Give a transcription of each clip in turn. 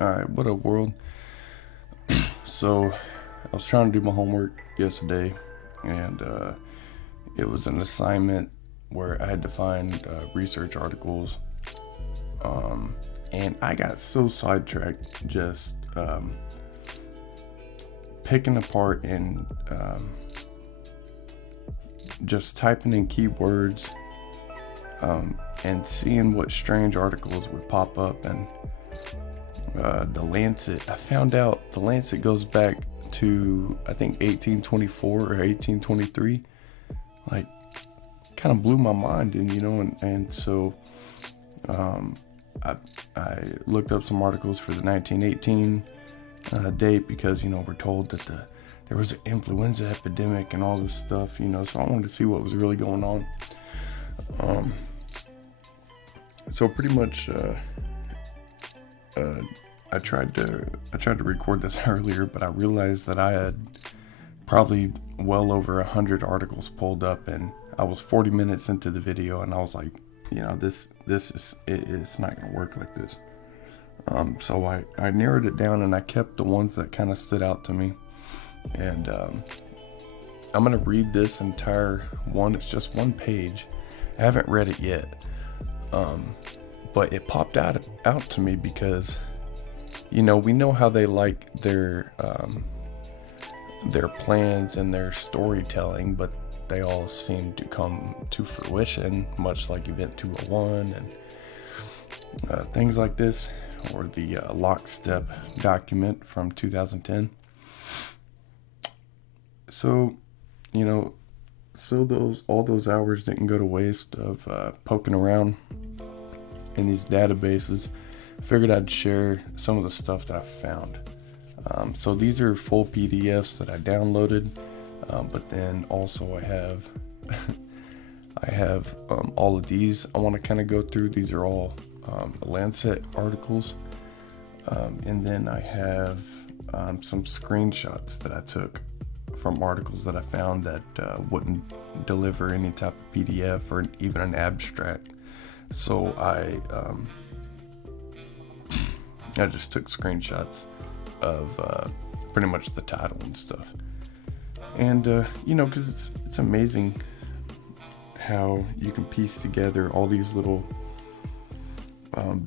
Alright, what up, world? So, I was trying to do my homework yesterday, and it was an assignment where I had to find research articles, and I got so sidetracked just picking apart and just typing in keywords and seeing what strange articles would pop up. And the Lancet, I found out the Lancet goes back to, I think, 1824 or 1823. Like, kind of blew my mind, and so I looked up some articles for the 1918 date, because we're told that there was an influenza epidemic and all this stuff, so I wanted to see what was really going on. So pretty much I tried to record this earlier, but I realized that I had probably well over 100 articles pulled up, and I was 40 minutes into the video, and I was like, this is it's not gonna work like this. So I narrowed it down, and I kept the ones that kind of stood out to me, and I'm gonna read this entire one. It's just one page. I haven't read it yet, but it popped out to me because we know how they like their plans and their storytelling, but they all seem to come to fruition, much like Event 201 and things like this, or the Lockstep document from 2010. So, all those hours didn't go to waste of poking around in these databases. I figured I'd share some of the stuff that I found. So these are full PDFs that I downloaded, but then also I have all of these I want to kind of go through. These are all Lancet articles, and then I have some screenshots that I took from articles that I found that wouldn't deliver any type of PDF or even an abstract. So I just took screenshots of pretty much the title and stuff. And because it's amazing how you can piece together all these little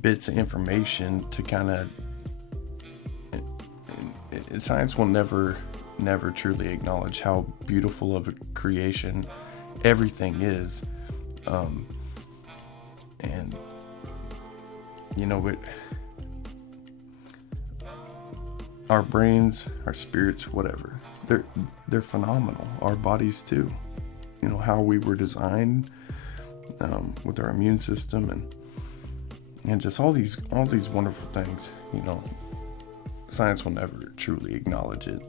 bits of information to kind of. Science will never truly acknowledge how beautiful of a creation everything is, and our brains, our spirits, whatever, they're phenomenal. Our bodies too. How we were designed, with our immune system and just all these wonderful things. Science will never truly acknowledge it.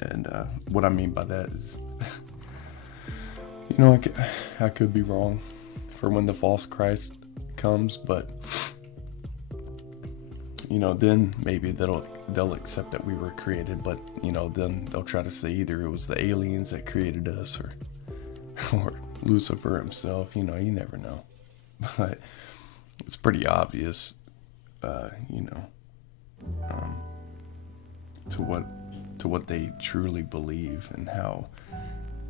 And what I mean by that is, I could be wrong for when the false Christ comes, but then maybe they'll accept that we were created, but then they'll try to say either it was the aliens that created us or Lucifer himself. You never know, but it's pretty obvious, to what they truly believe, and how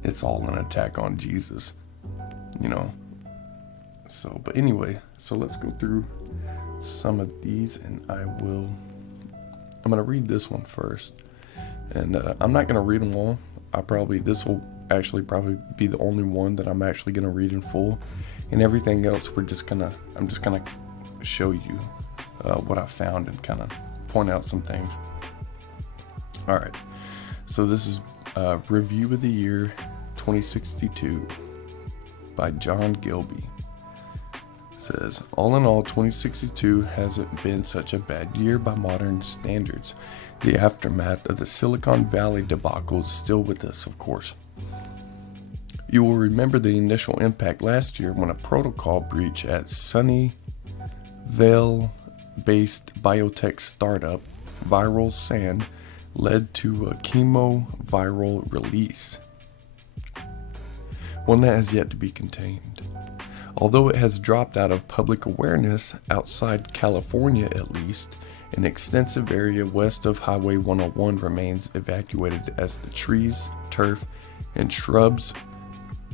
it's all an attack on Jesus. So, but anyway, so let's go through some of these, and I'm going to read this one first, and I'm not going to read them all. This will actually probably be the only one that I'm actually going to read in full, and everything else I'm just going to show you what I found and kind of point out some things. All right, so this is Review of the Year 2062 by John Gilby. Says, all in all, 2062 hasn't been such a bad year by modern standards. The aftermath of the Silicon Valley debacle is still with us, of course. You will remember the initial impact last year when a protocol breach at Sunnyvale-based biotech startup Viral Sand led to a chemoviral release, one that has yet to be contained. Although it has dropped out of public awareness, outside California at least, An extensive area west of Highway 101 remains evacuated as the trees, turf, and shrubs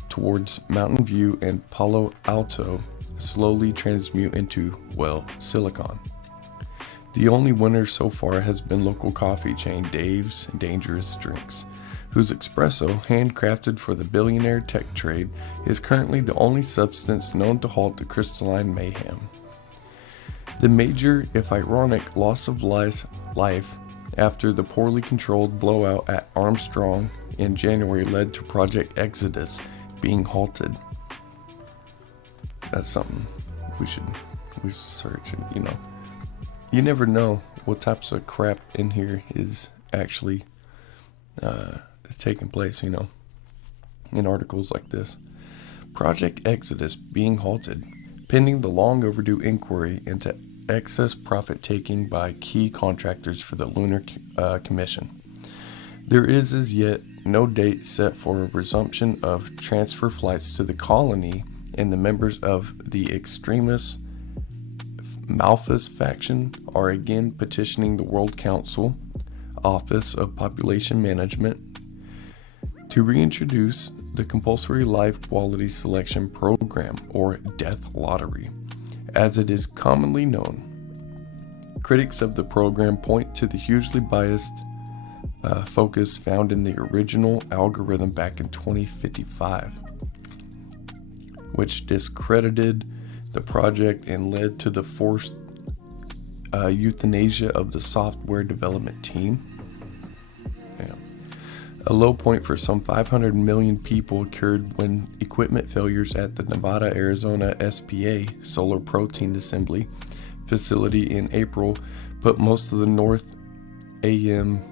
towards Mountain View and Palo Alto slowly transmute into, well, silicon. The only winner so far has been local coffee chain Dave's Dangerous Drinks, whose espresso, handcrafted for the billionaire tech trade, is currently the only substance known to halt the crystalline mayhem. The major, if ironic, loss of life after the poorly controlled blowout at Armstrong in January led to Project Exodus being halted. That's something we should search. You never know what types of crap in here is actually taking place, in articles like this. Project Exodus being halted, pending the long overdue inquiry into excess profit taking by key contractors for the Lunar Commission. There is as yet no date set for a resumption of transfer flights to the colony, and the members of the extremist Malthus faction are again petitioning the World Council, Office of Population Management, to reintroduce the compulsory life quality selection program, or death lottery, as it is commonly known. Critics of the program point to the hugely biased focus found in the original algorithm back in 2055, which discredited the project and led to the forced euthanasia of the software development team. A low point for some 500 million people occurred when equipment failures at the Nevada-Arizona SPA Solar Protein Assembly facility in April put most of the North AM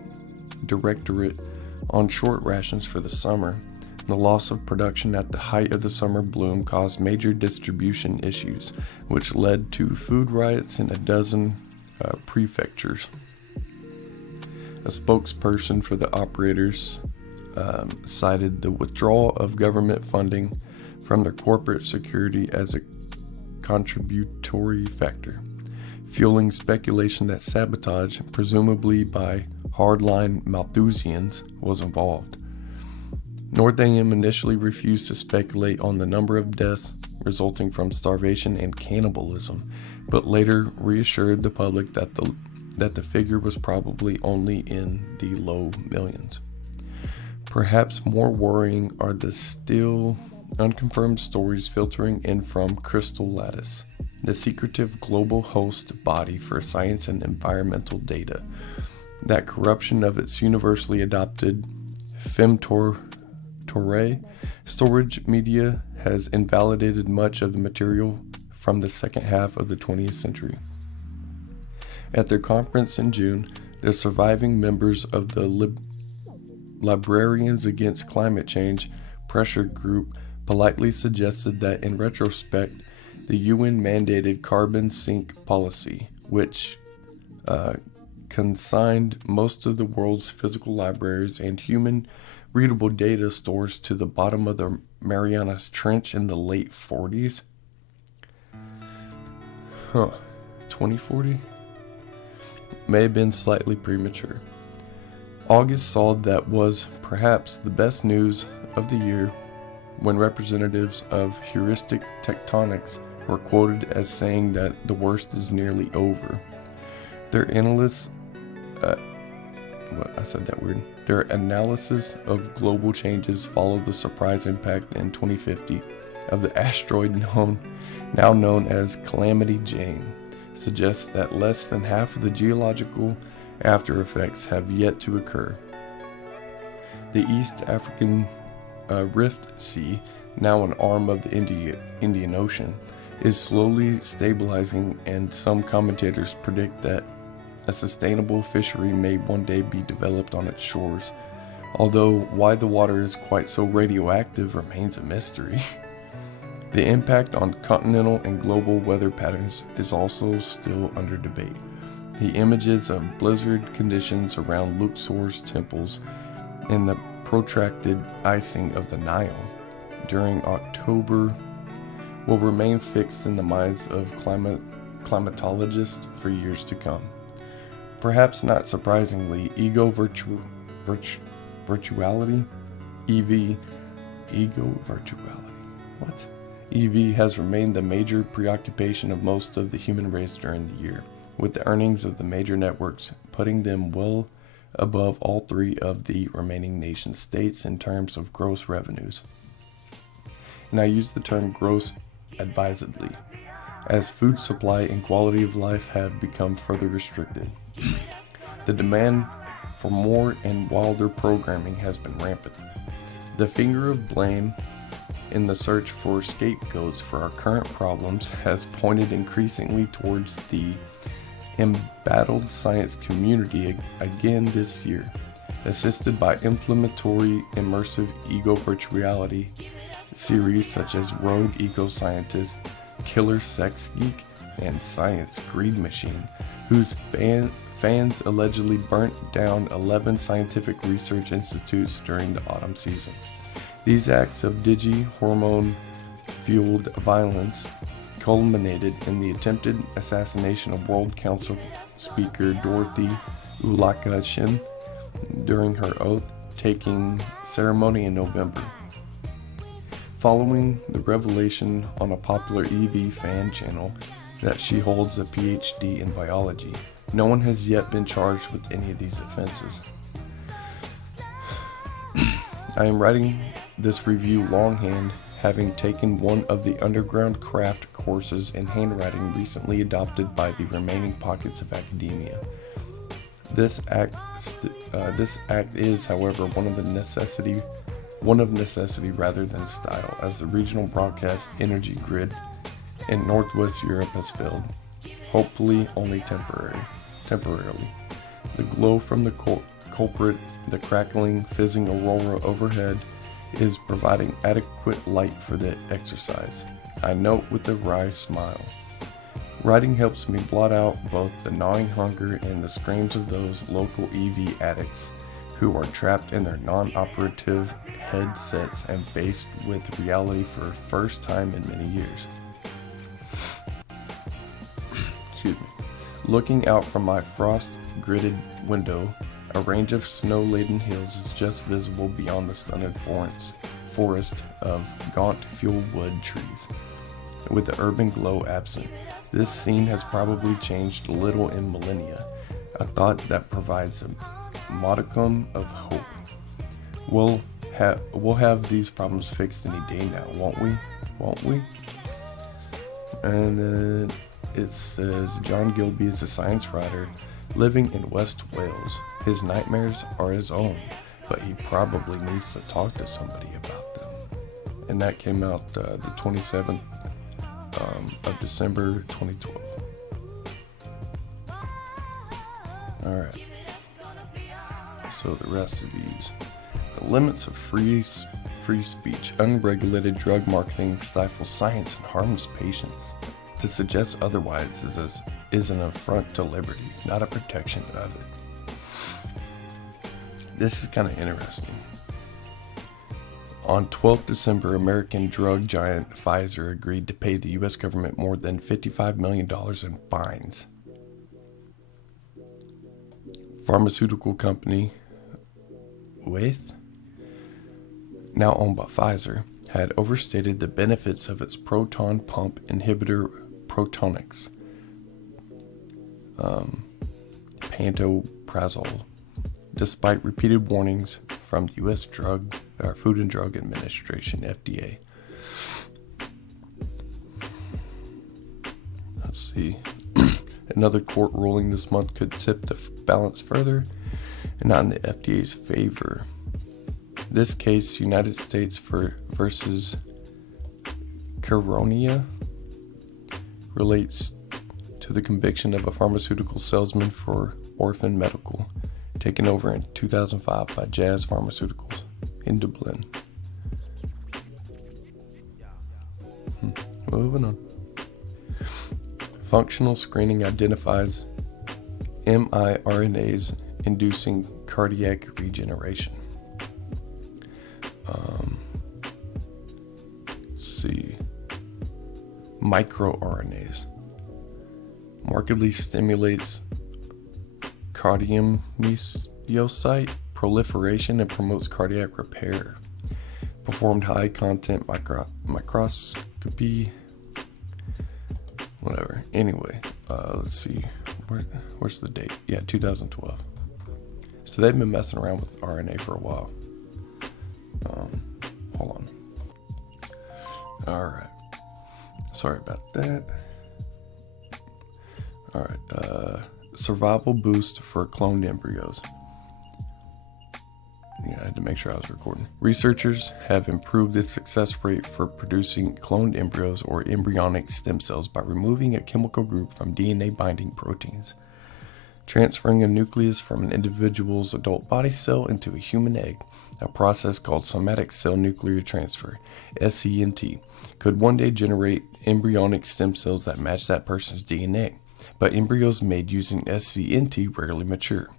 Directorate on short rations for the summer. The loss of production at the height of the summer bloom caused major distribution issues, which led to food riots in a dozen prefectures. A spokesperson for the operators cited the withdrawal of government funding from their corporate security as a contributory factor, fueling speculation that sabotage, presumably by hardline Malthusians, was involved. North AM initially refused to speculate on the number of deaths resulting from starvation and cannibalism, but later reassured the public that the figure was probably only in the low millions. Perhaps more worrying are the still unconfirmed stories filtering in from Crystal Lattice, the secretive global host body for science and environmental data, that corruption of its universally adopted Femtore storage media has invalidated much of the material from the second half of the 20th century. At their conference in June, the surviving members of the Librarians Against Climate Change pressure group politely suggested that in retrospect, the UN-mandated carbon sink policy, which consigned most of the world's physical libraries and human readable data stores to the bottom of the Marianas Trench in the late 40s. 2040? May have been slightly premature. August saw that was perhaps the best news of the year when representatives of heuristic tectonics were quoted as saying that the worst is nearly over. Their analysts Their analysis of global changes followed the surprise impact in 2050 of the asteroid now known as Calamity Jane, suggests that less than half of the geological after effects have yet to occur. The East African Rift Sea, now an arm of the Indian Ocean, is slowly stabilizing, and some commentators predict that a sustainable fishery may one day be developed on its shores, although why the water is quite so radioactive remains a mystery. The impact on continental and global weather patterns is also still under debate. The images of blizzard conditions around Luxor's temples and the protracted icing of the Nile during October will remain fixed in the minds of climatologists for years to come. Perhaps not surprisingly, virtuality, EV, ego virtuality, what? EV has remained the major preoccupation of most of the human race during the year, with the earnings of the major networks putting them well above all three of the remaining nation states in terms of gross revenues. And I use the term gross advisedly, as food supply and quality of life have become further restricted. The demand for more and wilder programming has been rampant. The finger of blame in the search for scapegoats for our current problems has pointed increasingly towards the embattled science community again this year, assisted by inflammatory immersive ego virtuality series such as Rogue Eco Scientist, Killer Sex Geek, and Science Greed Machine, whose fans allegedly burnt down 11 scientific research institutes during the autumn season. These acts of digi-hormone-fueled violence culminated in the attempted assassination of World Council Speaker Dorothy Ullaka-Shin during her oath-taking ceremony in November. Following the revelation on a popular EV fan channel that she holds a PhD in biology, no one has yet been charged with any of these offenses. I am writing this review longhand, having taken one of the underground craft courses in handwriting recently adopted by the remaining pockets of academia. This act is, however, one of necessity rather than style, as the regional broadcast energy grid in Northwest Europe has failed, hopefully only temporarily. The glow from the culprit, the crackling, fizzing aurora overhead, is providing adequate light for the exercise. I note with a wry smile. Writing helps me blot out both the gnawing hunger and the screams of those local EV addicts who are trapped in their non-operative headsets and faced with reality for the first time in many years. Excuse me. Looking out from my frost-gridded window, a range of snow-laden hills is just visible beyond the stunted forest of gaunt fuel wood trees, with the urban glow absent. This scene has probably changed little in millennia, a thought that provides a modicum of hope. We'll have these problems fixed any day now, won't we? And then it says John Gilby is a science writer living in West Wales. His nightmares are his own, but he probably needs to talk to somebody about them. And that came out the 27th of December 2012. Alright. So the rest of these. The limits of free speech. Unregulated drug marketing stifles science and harms patients. To suggest otherwise is an affront to liberty, not a protection of it. This is kind of interesting. On 12th December, American drug giant Pfizer agreed to pay the U.S. government more than $55 million in fines. Pharmaceutical company Wyeth, now owned by Pfizer, had overstated the benefits of its proton pump inhibitor Protonix, pantoprazole, despite repeated warnings from the U.S. Food and Drug Administration, FDA. Let's see. Another court ruling this month could tip the balance further and not in the FDA's favor. This case, United States versus Caronia, relates to the conviction of a pharmaceutical salesman for Orphan Medical, taken over in 2005 by Jazz Pharmaceuticals in Dublin. Moving on. Functional screening identifies miRNAs inducing cardiac regeneration. Let's see. MicroRNAs markedly stimulates cardiomyocyte proliferation and promotes cardiac repair. Performed high content microscopy. Whatever. Anyway, let's see. Where's the date? Yeah, 2012. So they've been messing around with RNA for a while. Hold on. All right. Sorry about that. All right. Survival boost for cloned embryos. Yeah, I had to make sure I was recording. Researchers have improved the success rate for producing cloned embryos or embryonic stem cells by removing a chemical group from DNA binding proteins, transferring a nucleus from an individual's adult body cell into a human egg. A process called somatic cell nuclear transfer, SCNT, could one day generate embryonic stem cells that match that person's DNA, but embryos made using SCNT rarely mature.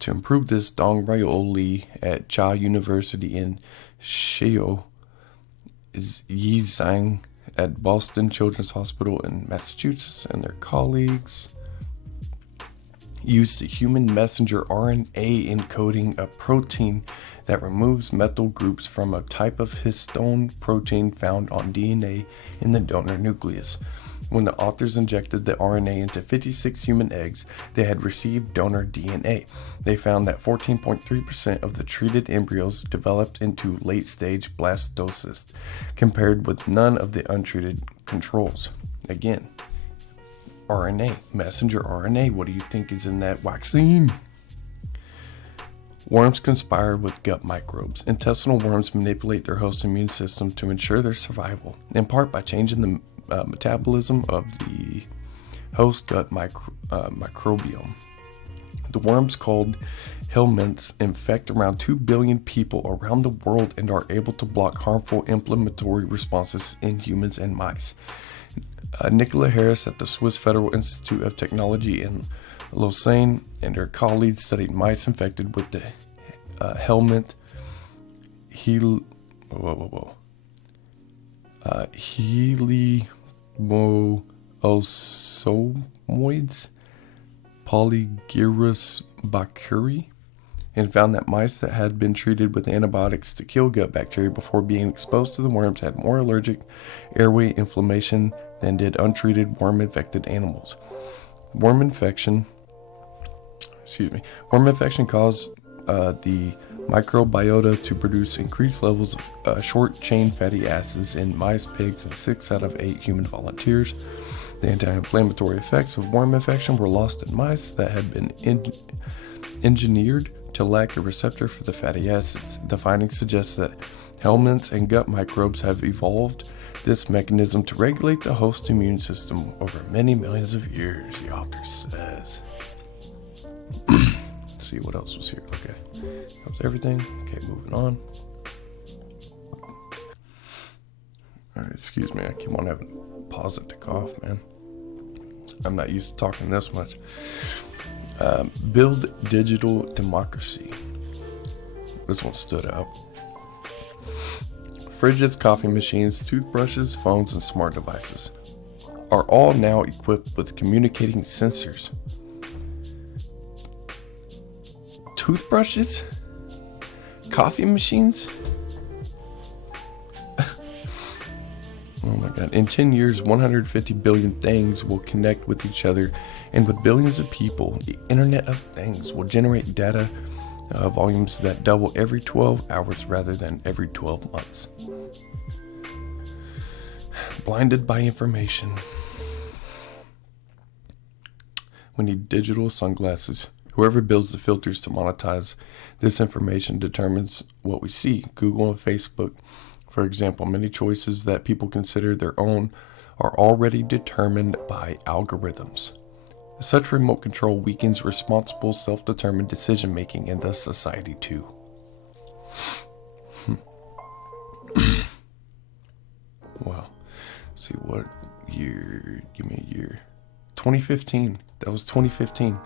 To improve this, Dong Ryo Lee at Cha University in Sheo Yizhang at Boston Children's Hospital in Massachusetts and their colleagues used the human messenger RNA encoding a protein that removes methyl groups from a type of histone protein found on DNA in the donor nucleus. When the authors injected the RNA into 56 human eggs, they had received donor DNA. They found that 14.3% of the treated embryos developed into late-stage blastocysts, compared with none of the untreated controls. Again, RNA, messenger RNA, what do you think is in that vaccine? Worms conspire with gut microbes. Intestinal worms manipulate their host immune system to ensure their survival, in part by changing the metabolism of the host gut microbiome. The worms, called helminths, infect around 2 billion people around the world and are able to block harmful inflammatory responses in humans and mice. Nicola Harris at the Swiss Federal Institute of Technology in Lausanne and her colleagues studied mice infected with the helminth Heliosomoides polygyrus bacuri, and found that mice that had been treated with antibiotics to kill gut bacteria before being exposed to the worms had more allergic airway inflammation than did untreated worm-infected animals. Worm infection caused the microbiota to produce increased levels of short-chain fatty acids in mice, pigs, and 6 out of 8 human volunteers. The anti-inflammatory effects of worm infection were lost in mice that had been engineered to lack a receptor for the fatty acids. The findings suggest that helminths and gut microbes have evolved this mechanism to regulate the host immune system over many millions of years, the author says. Let's see what else was here. Okay, that was everything. Okay, moving on. Alright, excuse me, I keep on having to pause it to cough, man. I'm not used to talking this much. Build digital democracy. This one stood out. Fridges, coffee machines, toothbrushes, phones, and smart devices are all now equipped with communicating sensors. Toothbrushes? Coffee machines? Oh my God. In 10 years, 150 billion things will connect with each other, and with billions of people, the Internet of Things will generate data volumes that double every 12 hours rather than every 12 months. Blinded by information. We need digital sunglasses. Whoever builds the filters to monetize this information determines what we see. Google and Facebook, for example, many choices that people consider their own are already determined by algorithms. Such remote control weakens responsible, self-determined decision-making and thus society too. Wow. Let's see, what year? Give me a year. 2015. That was 2015.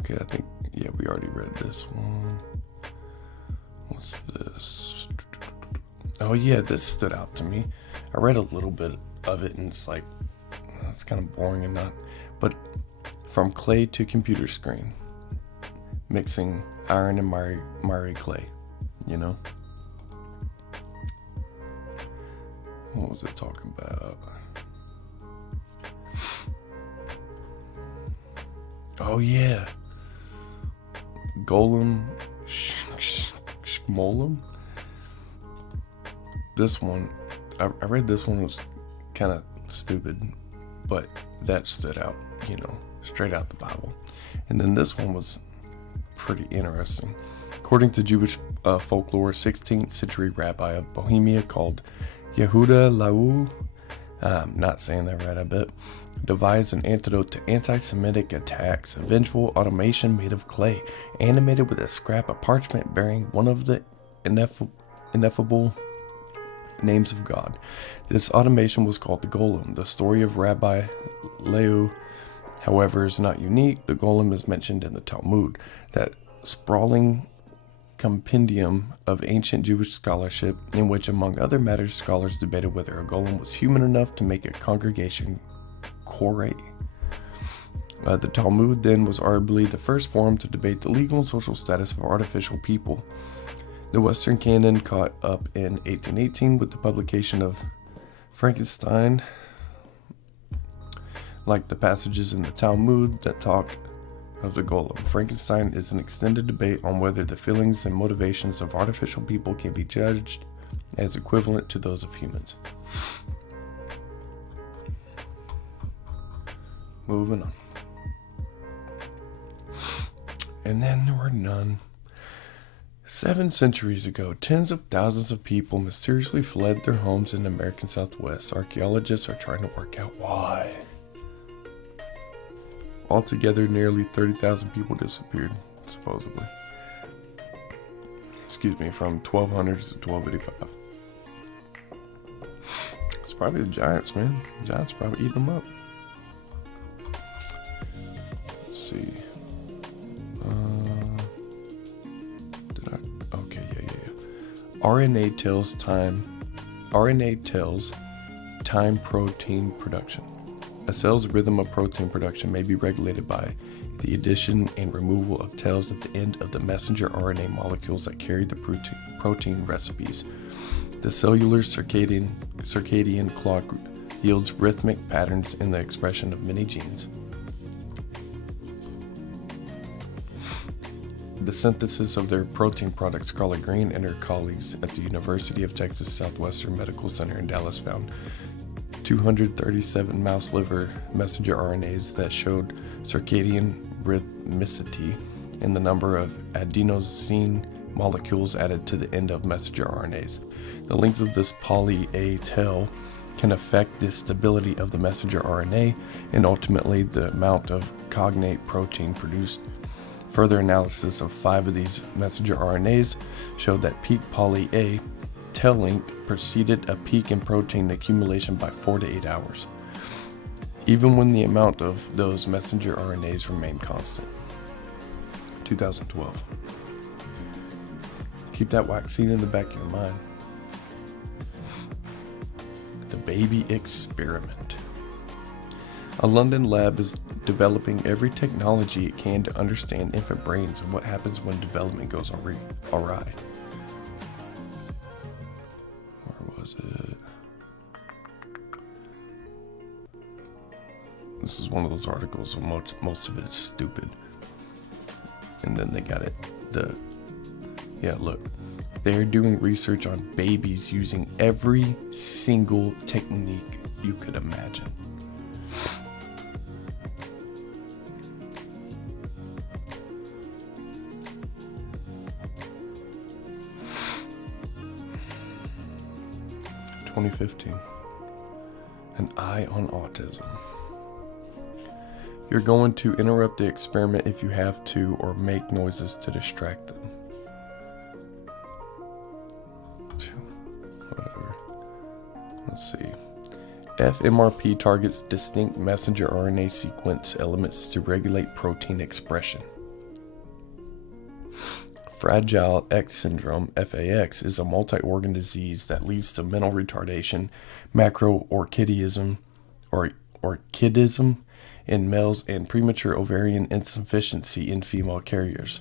Okay, I think, yeah, we already read this one. What's this? Oh yeah, this stood out to me. I read a little bit of it and it's like, it's kind of boring and not. But from clay to computer screen, mixing iron and miry clay, you know? What was it talking about? Oh yeah, Golem Shmolem. This one, I read this one was kind of stupid, but that stood out, you know, straight out the Bible. And then this one was pretty interesting. According to Jewish folklore, 16th century rabbi of Bohemia called Yehuda Lau, not saying that right, I bet, devised an antidote to anti-Semitic attacks, a vengeful automation made of clay, animated with a scrap of parchment bearing one of the ineffable names of God. This automation was called the Golem. The story of Rabbi Lau, however, is not unique. The Golem is mentioned in the Talmud, that sprawling compendium of ancient Jewish scholarship, in which, among other matters, scholars debated whether a golem was human enough to make a congregation korah. The Talmud then was arguably the first forum to debate the legal and social status of artificial people. The Western canon caught up in 1818 with the publication of Frankenstein. Like the passages in the Talmud that talk of the golem, Frankenstein is an extended debate on whether the feelings and motivations of artificial people can be judged as equivalent to those of humans. Moving on. And then there were none. 7 centuries ago, tens of thousands of people mysteriously fled their homes in the American Southwest. Archaeologists are trying to work out why. Altogether, nearly 30,000 people disappeared, supposedly. Excuse me, from 1200s to 1285. It's probably the Giants, man. The Giants probably eating them up. Let's see. RNA tells time protein production. A cell's rhythm of protein production may be regulated by the addition and removal of tails at the end of the messenger RNA molecules that carry the protein recipes. The cellular circadian clock yields rhythmic patterns in the expression of many genes. The synthesis of their protein products, Carla Green and her colleagues at the University of Texas Southwestern Medical Center in Dallas found 237 mouse liver messenger RNAs that showed circadian rhythmicity in the number of adenosine molecules added to the end of messenger RNAs. The length of this poly-A tail can affect the stability of the messenger RNA and ultimately the amount of cognate protein produced. Further analysis of 5 of these messenger RNAs showed that peak poly-A tail length preceded a peak in protein accumulation by 4 to 8 hours, even when the amount of those messenger RNAs remained constant. 2012. Keep that vaccine in the back of your mind. The baby experiment. A London lab is developing every technology it can to understand infant brains and what happens when development goes awry. Where was it? This is one of those articles, so most of it is stupid. And then they got it. Look. They're doing research on babies using every single technique you could imagine. An eye on autism. You're going to interrupt the experiment if you have to, or make noises to distract them. Whatever. Let's see. FMRP targets distinct messenger RNA sequence elements to regulate protein expression. Fragile X syndrome, FAX, is a multi-organ disease that leads to mental retardation, macroorchidism, or or kidism in males and premature ovarian insufficiency in female carriers.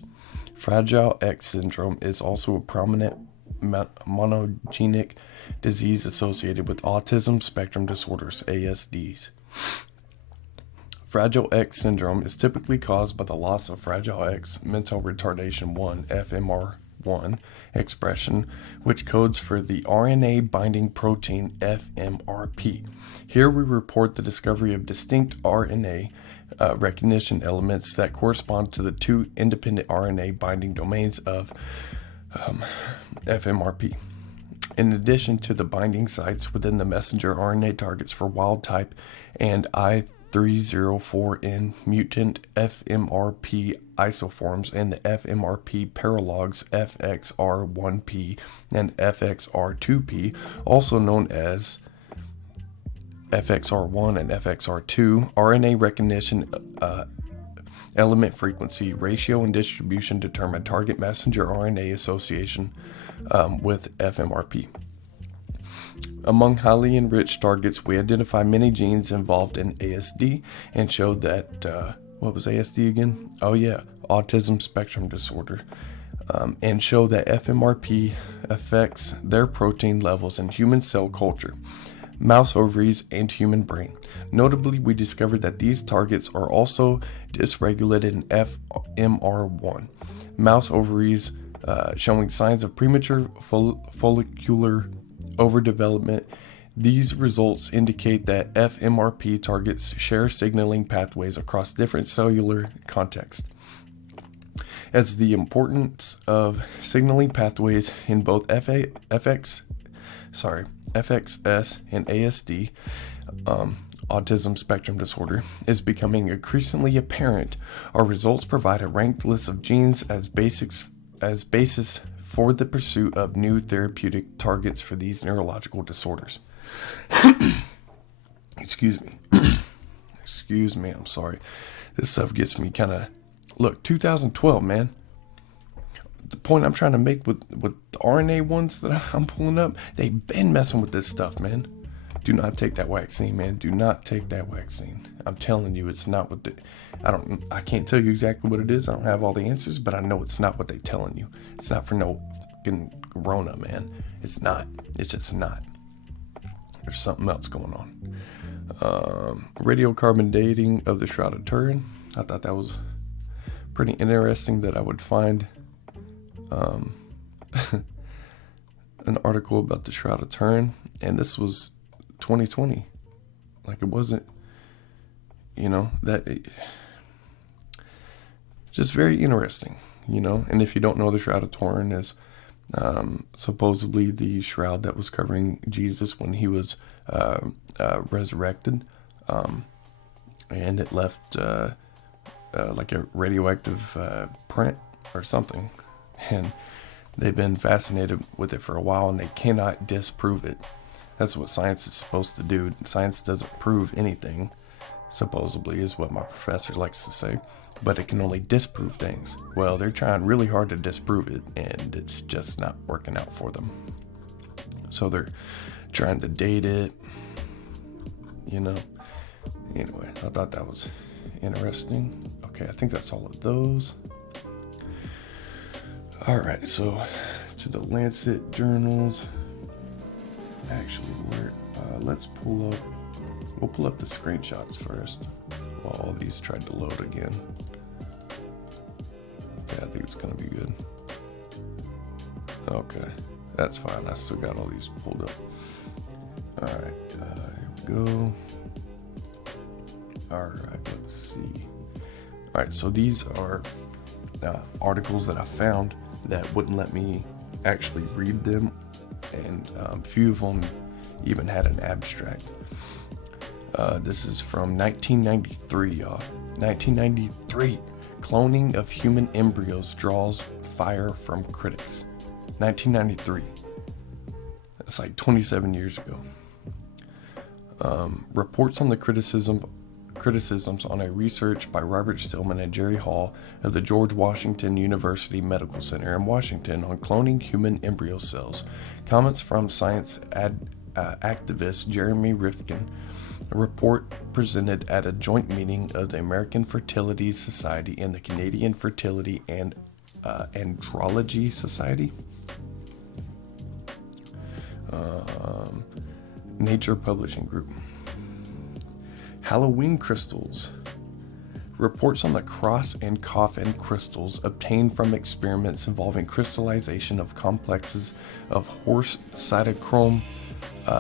Fragile X syndrome is also a prominent monogenic disease associated with autism spectrum disorders, ASDs. Fragile X syndrome is typically caused by the loss of Fragile X mental retardation 1, FMR1, expression, which codes for the RNA binding protein FMRP. Here we report the discovery of distinct RNA recognition elements that correspond to the two independent RNA binding domains of FMRP. In addition to the binding sites within the messenger RNA targets for wild type and I304N mutant FMRP isoforms and the FMRP paralogs FXR1P and FXR2P, also known as FXR1 and FXR2, RNA recognition element frequency, ratio, and distribution determine target messenger RNA association with FMRP. Among highly enriched targets, we identify many genes involved in ASD and showed that, what was ASD again? Oh yeah, autism spectrum disorder. And show that FMRP affects their protein levels in human cell culture, mouse ovaries, and human brain. Notably, we discovered that these targets are also dysregulated in FMR1. Mouse ovaries showing signs of premature follicular overdevelopment. These results indicate that FMRP targets share signaling pathways across different cellular contexts. As the importance of signaling pathways in both FXS and ASD, autism spectrum disorder, is becoming increasingly apparent, our results provide a ranked list of genes as basis for the pursuit of new therapeutic targets for these neurological disorders. Excuse me, I'm sorry. This stuff gets me kind of... Look, 2012, man. The point I'm trying to make with the RNA ones that I'm pulling up, they've been messing with this stuff, man. Do not take that vaccine, man. Do not take that vaccine. I'm telling you, it's not what I can't tell you exactly what it is. I don't have all the answers, but I know it's not what they're telling you. It's not for no fucking corona, man. It's not. It's just not. There's something else going on. Radiocarbon dating of the Shroud of Turin. I thought that was pretty interesting that I would find an article about the Shroud of Turin, and this was 2020. Like, it wasn't, just very interesting, and if you don't know, the Shroud of Turin is supposedly the shroud that was covering Jesus when he was resurrected, and it left like a radioactive print or something, and they've been fascinated with it for a while, and they cannot disprove it. That's what science is supposed to do. Science doesn't prove anything, supposedly, is what my professor likes to say, but it can only disprove things. Well, they're trying really hard to disprove it, and it's just not working out for them. So they're trying to date it, Anyway, I thought that was interesting. Okay, I think that's all of those. All right, so to the Lancet journals. Actually, let's pull up. We'll pull up the screenshots first. While all these tried to load again. Okay, I think it's gonna be good. Okay, that's fine. I still got all these pulled up. All right, here we go. All right, let's see. All right, so these are articles that I found that wouldn't let me actually read them, and a few of them even had an abstract. This is from 1993, y'all. 1993. Cloning of human embryos draws fire from critics. 1993. That's like 27 years ago. Reports on the criticisms on a research by Robert Stillman and Jerry Hall of the George Washington University Medical Center in Washington on cloning human embryo cells. Comments from science activist Jeremy A report presented at a joint meeting of the American Fertility Society and the Canadian Fertility and Andrology Society. Nature Publishing Group. Halloween crystals. Reports on the cross and coffin crystals obtained from experiments involving crystallization of complexes of horse cytochrome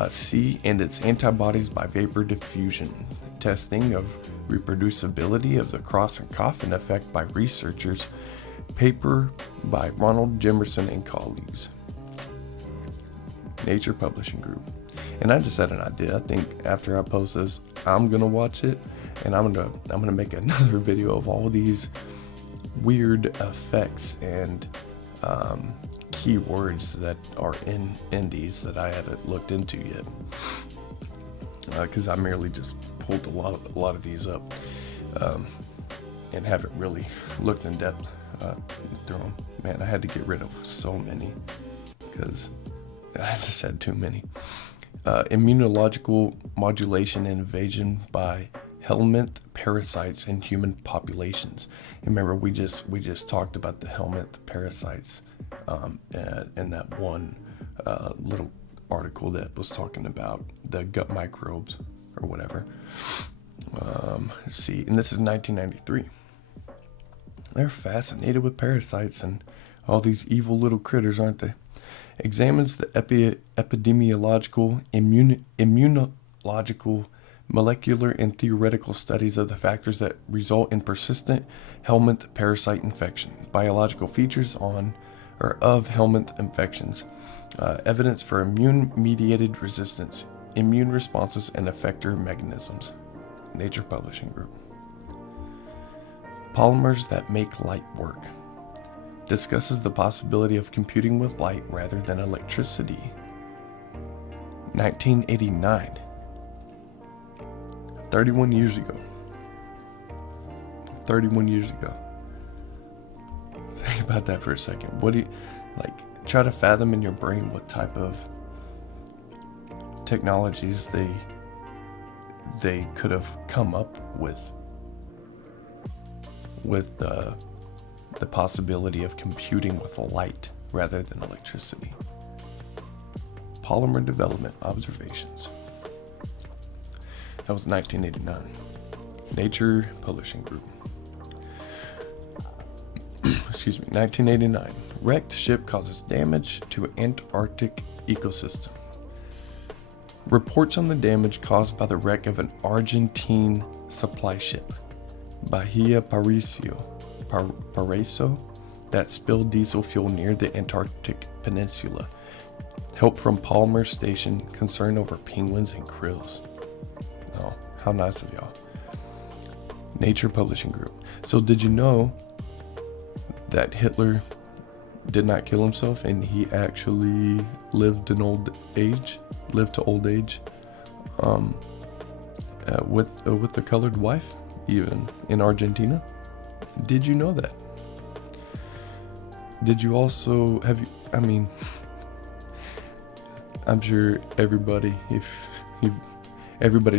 C and its antibodies by vapor diffusion. Testing of reproducibility of the cross and coffin effect by researchers. Paper by Ronald Jimerson and colleagues. Nature Publishing Group. And I just had an idea. I think after I post this, I'm gonna watch it, and I'm gonna make another video of all these weird effects and keywords that are in these that I haven't looked into yet. Because I merely just pulled a lot of these up and haven't really looked in depth through them. Man, I had to get rid of so many because I just had too many. Immunological modulation and invasion by helminth parasites in human populations. And remember, we just talked about the helminth parasites in that one little article that was talking about the gut microbes or whatever. Let's see, and this is 1993. They're fascinated with parasites and all these evil little critters, aren't they? Examines the epidemiological, immunological, molecular, and theoretical studies of the factors that result in persistent helminth parasite infection, biological features on or of helminth infections, evidence for immune-mediated resistance, immune responses, and effector mechanisms. Nature Publishing Group. Polymers that make light work. Discusses the possibility of computing with light rather than electricity. 1989. 31 years ago. 31 years ago. Think about that for a second. What do you, try to fathom in your brain what type of technologies they could have come up with the possibility of computing with light rather than electricity. Polymer development observations. That was 1989. Nature Publishing Group. Excuse me, 1989. Wrecked ship causes damage to Antarctic ecosystem. Reports on the damage caused by the wreck of an Argentine supply ship, Bahia Paraiso, that spilled diesel fuel near the Antarctic Peninsula. Help from Palmer Station, concern over penguins and krills. Oh, how nice of y'all. Nature Publishing Group. So did you know that Hitler did not kill himself and he actually lived to old age with a colored wife, even in Argentina? Did you know that? Did you also I'm sure everybody's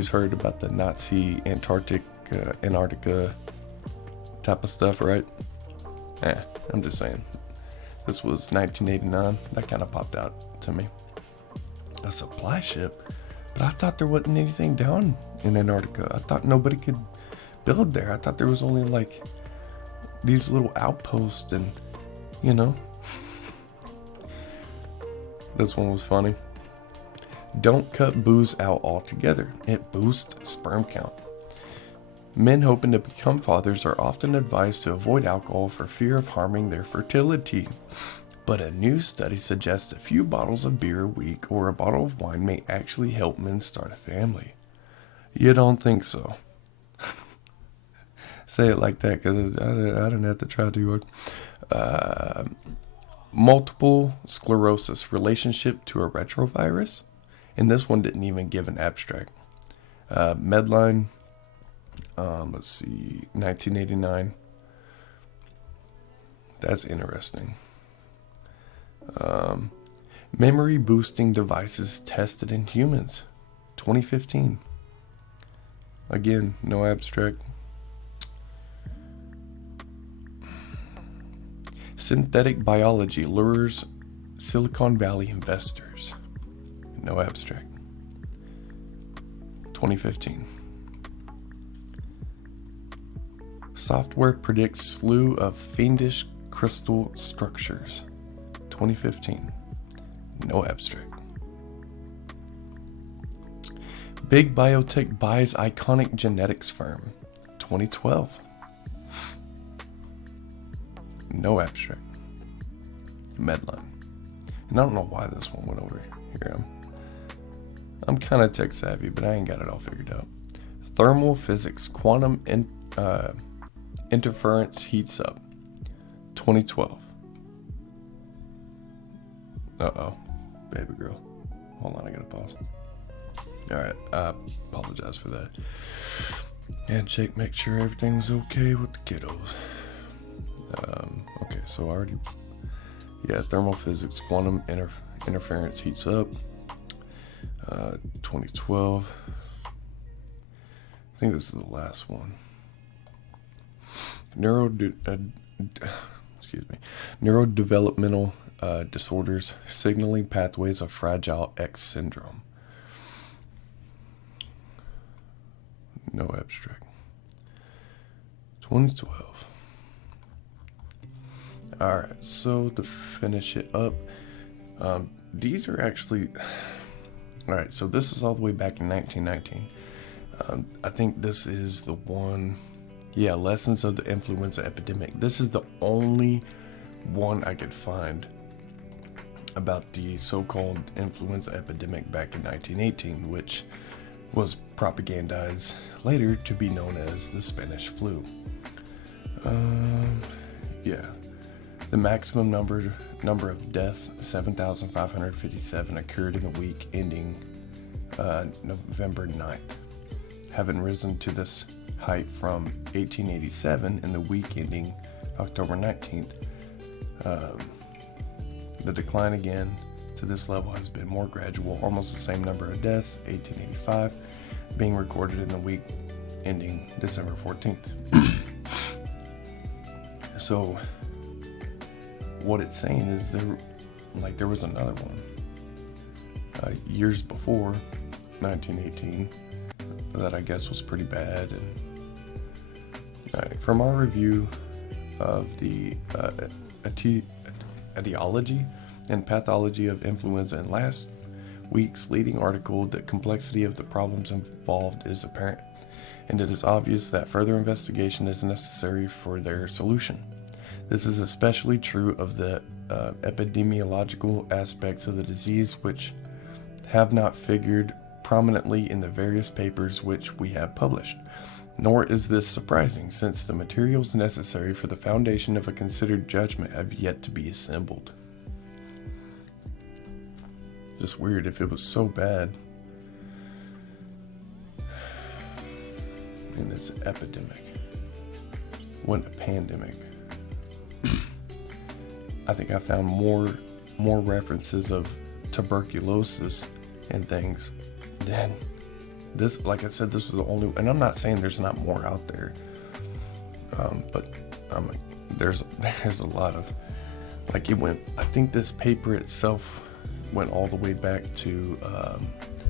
heard about the Nazi Antarctica type of stuff, right? I'm just saying. This was 1989. That kind of popped out to me. A supply ship? But I thought there wasn't anything down in Antarctica. I thought nobody could build there. I thought there was only these little outposts and, This one was funny. Don't cut booze out altogether. It boosts sperm count. Men hoping to become fathers are often advised to avoid alcohol for fear of harming their fertility. But a new study suggests a few bottles of beer a week or a bottle of wine may actually help men start a family. You don't think so? Say it like that because I didn't have to try too hard. Multiple sclerosis relationship to a retrovirus. And this one didn't even give an abstract. Medline, let's see, 1989. That's interesting. Memory boosting devices tested in humans, 2015. Again, no abstract. Synthetic biology lures Silicon Valley investors. No abstract. 2015. Software predicts slew of fiendish crystal structures. 2015. No abstract. Big biotech buys iconic genetics firm. 2012. No abstract. Medline. And I don't know why this one went over here. I'm kind of tech savvy, but I ain't got it all figured out. Thermal physics. Quantum interference heats up. 2012. Uh-oh. Baby girl. Hold on, I gotta pause. Alright, I apologize for that. Handshake, make sure everything's okay with the kiddos. Okay, so already... Yeah, thermal physics, quantum interference heats up. 2012. I think this is the last one. Neurodevelopmental disorders, signaling pathways of Fragile X syndrome. No abstract. 2012. Alright, so to finish it up, these are actually... Alright, so this is all the way back in 1919. I think this is the one... Yeah, Lessons of the Influenza Epidemic. This is the only one I could find about the so-called influenza epidemic back in 1918, which was propagandized later to be known as the Spanish flu. Yeah. The maximum number of deaths, 7,557, occurred in the week ending November 9th, having risen to this height from 1887 in the week ending October 19th. The decline again to this level has been more gradual, almost the same number of deaths, 1885, being recorded in the week ending December 14th. So what it's saying is there was another one years before 1918 that I guess was pretty bad. And from our review of the etiology and pathology of influenza in last week's leading article, the complexity of the problems involved is apparent, and it is obvious that further investigation is necessary for their solution. This is especially true of the epidemiological aspects of the disease, which have not figured prominently in the various papers which we have published. Nor is this surprising, since the materials necessary for the foundation of a considered judgment have yet to be assembled. Just weird if it was so bad. And it's an epidemic. Wasn't a pandemic. I think I found more references of tuberculosis and things than this. Like I said, this was the only, and I'm not saying there's not more out there, but there's a lot of, like, it went, I think this paper itself went all the way back to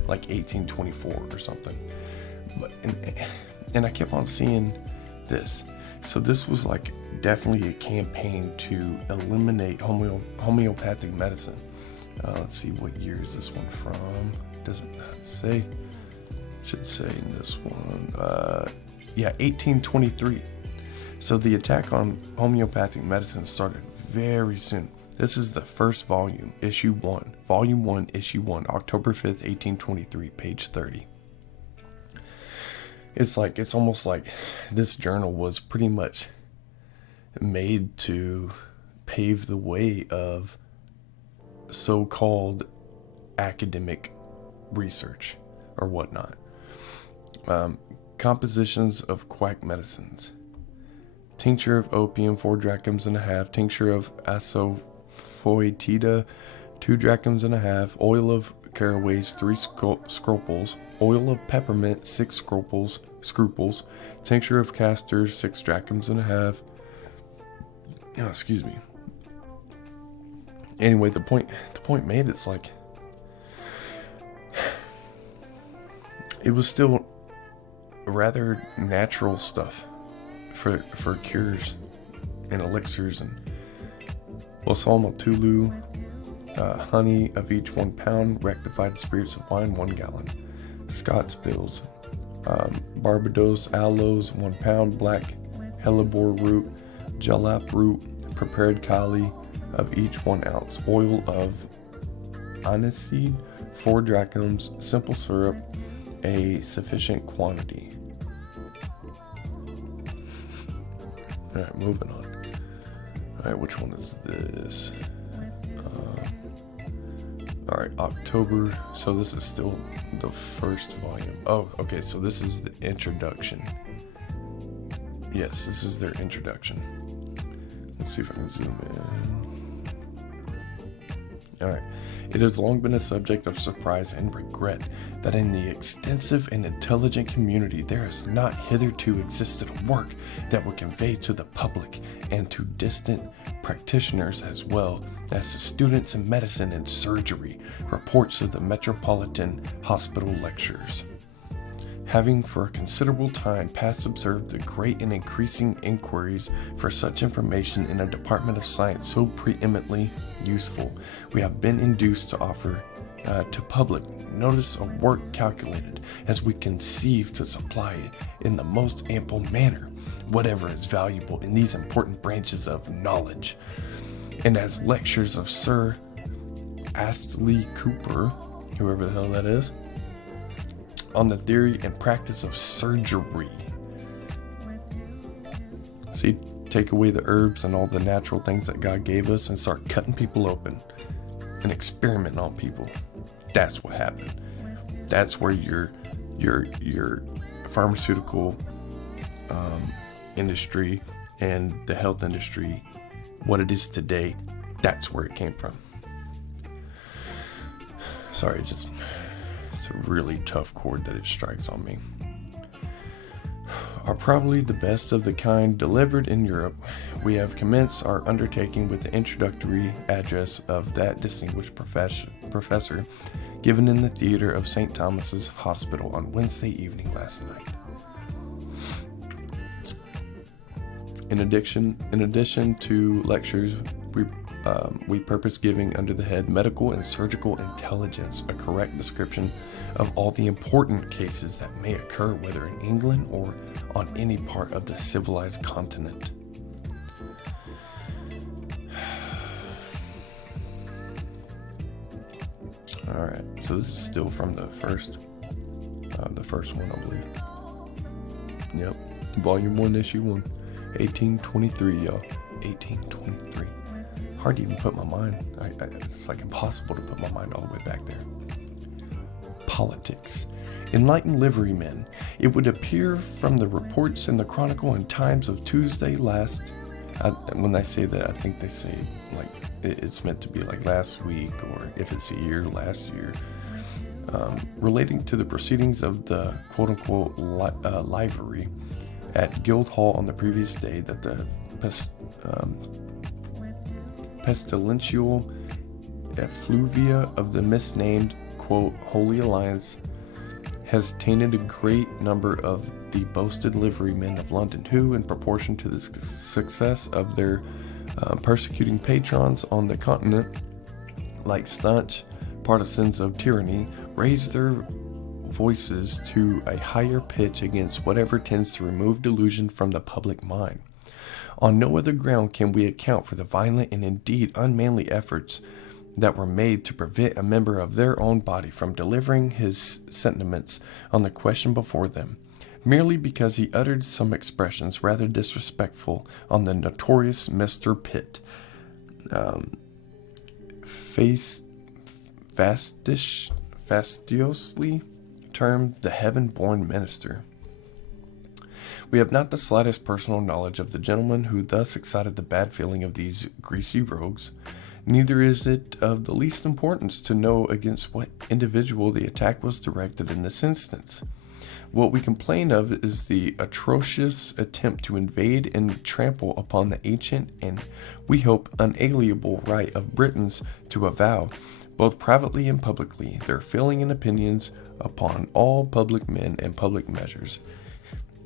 like 1824 or something. But and I kept on seeing this. So this was like definitely a campaign to eliminate homeopathic medicine. Let's see, what year is this one from? Does it not say? Should say in this one. Yeah, 1823. So the attack on homeopathic medicine started very soon. This is the first volume, issue 1. Volume 1, issue 1, October 5th, 1823, page 30. It's almost like this journal was pretty much made to pave the way of so-called academic research or whatnot. Compositions of quack medicines. Tincture of opium, 4 drachms and a half. Tincture of asafoetida, 2 drachms and a half. Oil of caraways 3 scruples, oil of peppermint 6 scruples, tincture of castors 6 drachms and a half. Oh, excuse me. Anyway, the point made, it's like it was still rather natural stuff for cures and elixirs and balsam of Tulu, honey of each 1 pound, rectified spirits of wine 1 gallon, Scots bills, Barbados aloes 1 pound, black hellebore root, jalap root, prepared kali of each 1 ounce, oil of aniseed 4 drachms, simple syrup a sufficient quantity. Alright, moving on. Alright, which one is this? Alright, October. So this is still the first volume. Oh, okay, so this is the introduction. Yes, this is their introduction. Let's see if I can zoom in. Alright. It has long been a subject of surprise and regret that in the extensive and intelligent community there has not hitherto existed a work that would convey to the public and to distant practitioners as well as to students in medicine and surgery reports of the Metropolitan Hospital lectures. Having for a considerable time past observed the great and increasing inquiries for such information in a department of science so preeminently useful, we have been induced to offer to public notice a work calculated as we conceive to supply it in the most ample manner, whatever is valuable in these important branches of knowledge, and as lectures of Sir Astley Cooper, whoever the hell that is, on the theory and practice of surgery. See, take away the herbs and all the natural things that God gave us and start cutting people open and experimenting on people. That's what happened. That's where your pharmaceutical industry and the health industry, what it is today, that's where it came from. Sorry, it's a really tough chord that it strikes on me. Are probably the best of the kind delivered in Europe. We have commenced our undertaking with the introductory address of that distinguished professor given in the theater of St. Thomas's Hospital on Wednesday evening last night. In addition to lectures, we purpose giving under the head Medical and Surgical Intelligence a correct description of all the important cases that may occur whether in England or on any part of the civilized continent. Alright, so this is still from the first one, I believe. Yep, Volume 1, Issue 1, 1823, y'all. 1823. Hard to even put my mind. It's like impossible to put my mind all the way back there. Politics. Enlightened liverymen. It would appear from the reports in the Chronicle and Times of Tuesday last. When I say that, I think they say like it's meant to be like last week, or if it's a year, last year. Relating to the proceedings of the quote-unquote livery at Guildhall on the previous day, that the pestilential effluvia of the misnamed quote Holy Alliance has tainted a great number of the boasted liverymen of London who, in proportion to the success of their persecuting patrons on the continent, like staunch partisans of tyranny, raise their voices to a higher pitch against whatever tends to remove delusion from the public mind. On no other ground can we account for the violent and indeed unmanly efforts that were made to prevent a member of their own body from delivering his sentiments on the question before them, merely because he uttered some expressions rather disrespectful on the notorious Mr. Pitt, fastidiously termed the heaven-born minister. We have not the slightest personal knowledge of the gentleman who thus excited the bad feeling of these greasy rogues. Neither is it of the least importance to know against what individual the attack was directed in this instance. What we complain of is the atrocious attempt to invade and trample upon the ancient and, we hope, unalienable right of Britons to avow, both privately and publicly, their feeling and opinions upon all public men and public measures.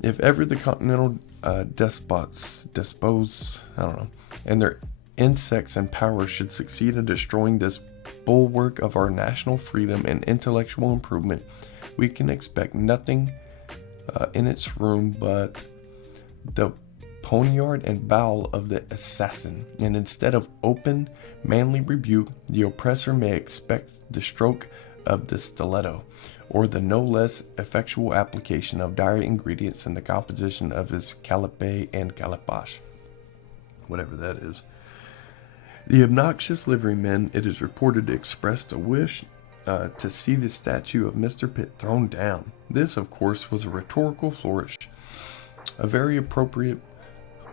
If ever the continental despots, and their insects and power should succeed in destroying this bulwark of our national freedom and intellectual improvement, we can expect nothing in its room but the poniard and bowel of the assassin, and instead of open, manly rebuke, the oppressor may expect the stroke of the stiletto, or the no less effectual application of dire ingredients in the composition of his calipe and calabash, whatever that is. The obnoxious liverymen, it is reported, expressed a wish to see the statue of Mr. Pitt thrown down. This, of course, was a rhetorical flourish, a very appropriate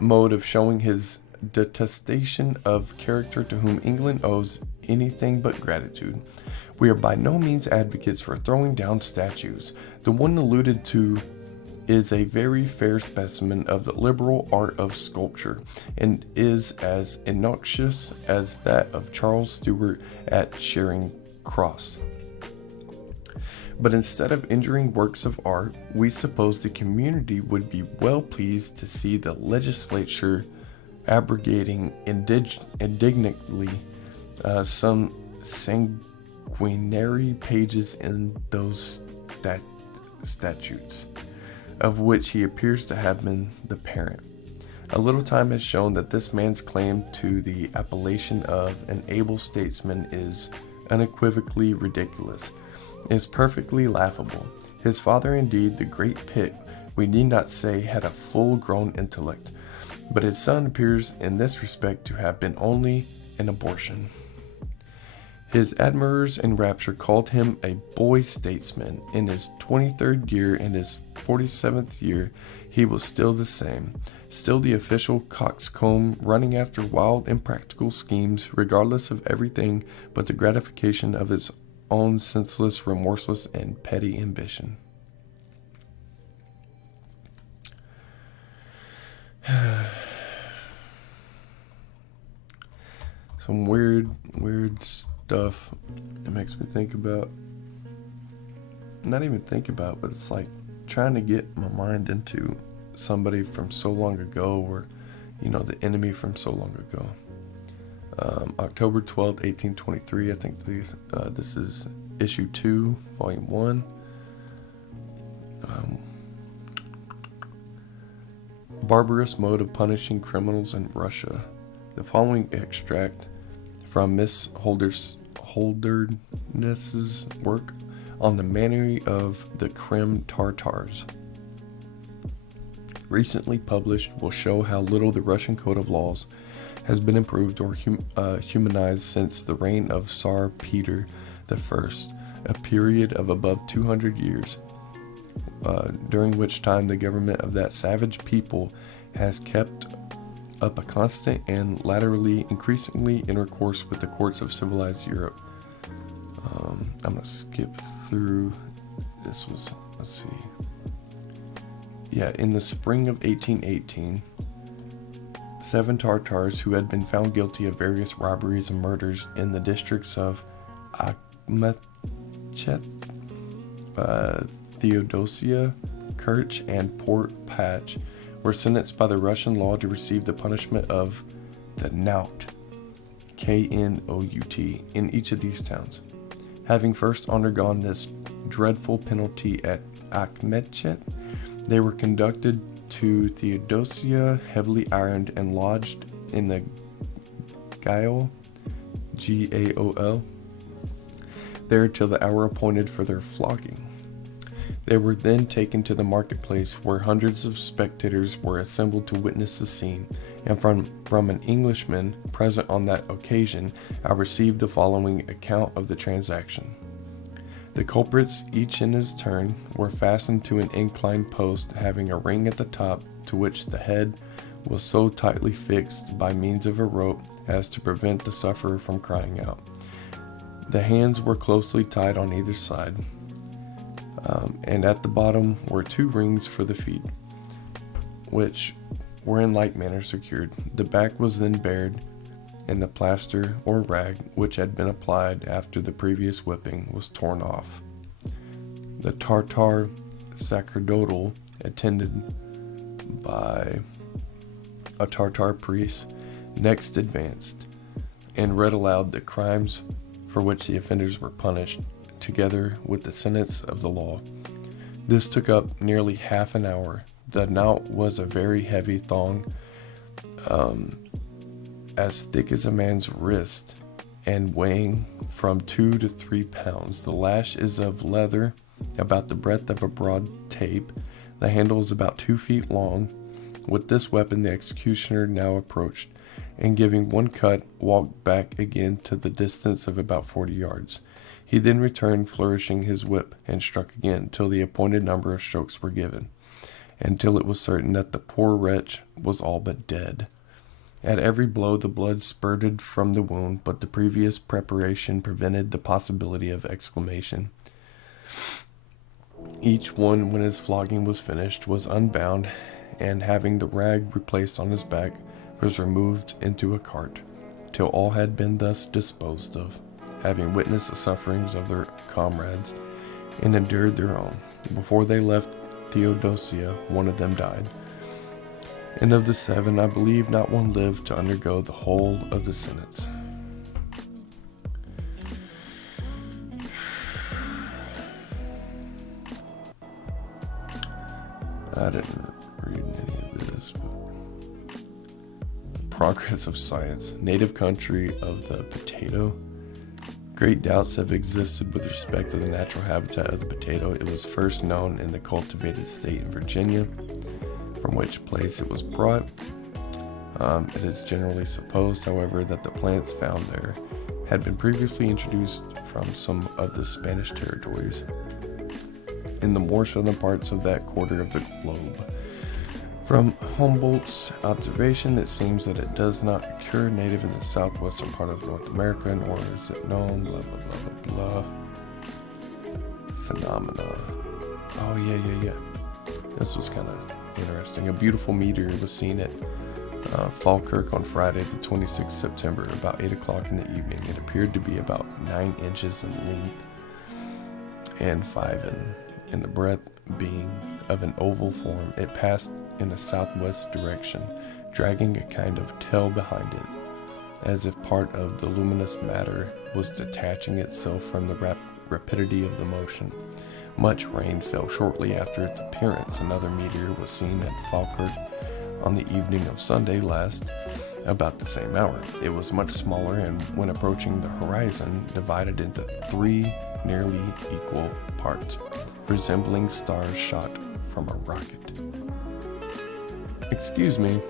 mode of showing his detestation of character to whom England owes anything but gratitude. We are by no means advocates for throwing down statues. The one alluded to is a very fair specimen of the liberal art of sculpture, and is as innoxious as that of Charles Stuart at Charing Cross. But instead of injuring works of art, we suppose the community would be well pleased to see the legislature abrogating indignantly some sanguinary pages in those statutes, of which he appears to have been the parent. A little time has shown that this man's claim to the appellation of an able statesman is unequivocally ridiculous, is perfectly laughable. His father, indeed, the great Pitt, we need not say, had a full-grown intellect, but his son appears in this respect to have been only an abortion. His admirers in rapture called him a boy statesman. In his 23rd year and his 47th year, he was still the same, still the official coxcomb, running after wild, impractical schemes, regardless of everything but the gratification of his own senseless, remorseless, and petty ambition. Some weird stuff it makes me think about. Not even think about, but it's like trying to get my mind into somebody from so long ago, or, the enemy from so long ago. October 12th, 1823, I think this is issue 2, volume 1. Barbarous mode of punishing criminals in Russia. The following extract from Miss Holderness's work on the manner of the Crim Tartars, recently published, will show how little the Russian code of laws has been improved or humanized since the reign of Tsar Peter I, a period of above 200 years, during which time the government of that savage people has kept up a constant and latterly increasingly intercourse with the courts of civilized Europe. I'm going to skip through. This was, let's see. Yeah, in the spring of 1818, 7 Tartars who had been found guilty of various robberies and murders in the districts of Akhmetchet, Theodosia, Kerch, and Port Patch were sentenced by the Russian law to receive the punishment of the knout, Knout, in each of these towns. Having first undergone this dreadful penalty at Akhmetchet, they were conducted to Theodosia, heavily ironed, and lodged in the Gaol, Gaol, there till the hour appointed for their flogging. They were then taken to the marketplace, where hundreds of spectators were assembled to witness the scene, and from an Englishman present on that occasion, I received the following account of the transaction. The culprits, each in his turn, were fastened to an inclined post having a ring at the top, to which the head was so tightly fixed by means of a rope as to prevent the sufferer from crying out. The hands were closely tied on either side, and at the bottom were 2 rings for the feet, which were in like manner secured. The back was then bared, and the plaster or rag which had been applied after the previous whipping was torn off. The Tartar sacerdotal, attended by a Tartar priest, next advanced and read aloud the crimes for which the offenders were punished, together with the sentence of the law. This took up nearly half an hour. The knout was a very heavy thong, as thick as a man's wrist, and weighing from 2 to 3 pounds. The lash is of leather, about the breadth of a broad tape. The handle is about 2 feet long. With this weapon the executioner now approached, and giving 1 cut, walked back again to the distance of about 40 yards. He then returned, flourishing his whip, and struck again, till the appointed number of strokes were given, until it was certain that the poor wretch was all but dead. At every blow the blood spurted from the wound, but the previous preparation prevented the possibility of exclamation. Each one, when his flogging was finished, was unbound, and having the rag replaced on his back, was removed into a cart, till all had been thus disposed of, having witnessed the sufferings of their comrades, and endured their own. Before they left Theodosia, one of them died. And of the 7, I believe not one lived to undergo the whole of the sentence. I didn't read any of this, but progress of science. Native country of the potato. Great doubts have existed with respect to the natural habitat of the potato. It was first known in the cultivated state in Virginia, from which place it was brought. It is generally supposed, however, that the plants found there had been previously introduced from some of the Spanish territories in the more southern parts of that quarter of the globe. From Humboldt's observation, it seems that it does not occur native in the southwestern part of North America, nor is it known, blah, blah, blah, blah, blah. Phenomena. Oh, yeah. This was kind of interesting. A beautiful meteor was seen at Falkirk on Friday, the 26th September, about 8 o'clock in the evening. It appeared to be about 9 inches in length and 5 in the breadth, being of an oval form. It passed in a southwest direction, dragging a kind of tail behind it, as if part of the luminous matter was detaching itself from the rapidity of the motion. Much rain fell shortly after its appearance. Another meteor was seen at Falkirk on the evening of Sunday last, about the same hour. It was much smaller, and when approaching the horizon, divided into 3 nearly equal parts, resembling stars shot from a rocket. Excuse me,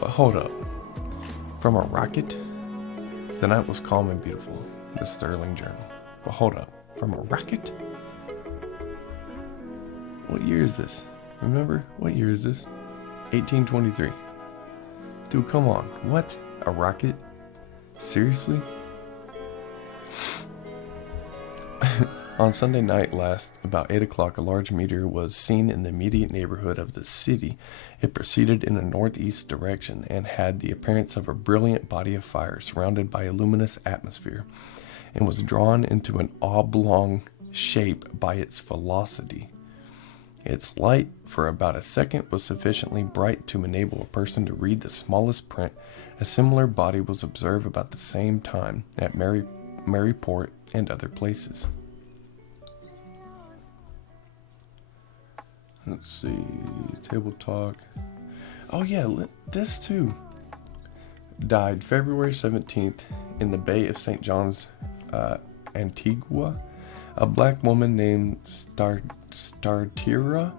but hold up. From a rocket? The night was calm and beautiful, the Sterling Journal. But hold up, from a rocket? What year is this? Remember, what year is this? 1823. Dude, come on. What? A rocket? Seriously? On Sunday night last, about 8 o'clock, a large meteor was seen in the immediate neighborhood of the city. It proceeded in a northeast direction and had the appearance of a brilliant body of fire surrounded by a luminous atmosphere, and was drawn into an oblong shape by its velocity. Its light, for about a second, was sufficiently bright to enable a person to read the smallest print. A similar body was observed about the same time at Maryport and other places. Let's see, table talk. Oh yeah, this too. Died February 17th in the Bay of St. John's, Antigua. A black woman named Startira,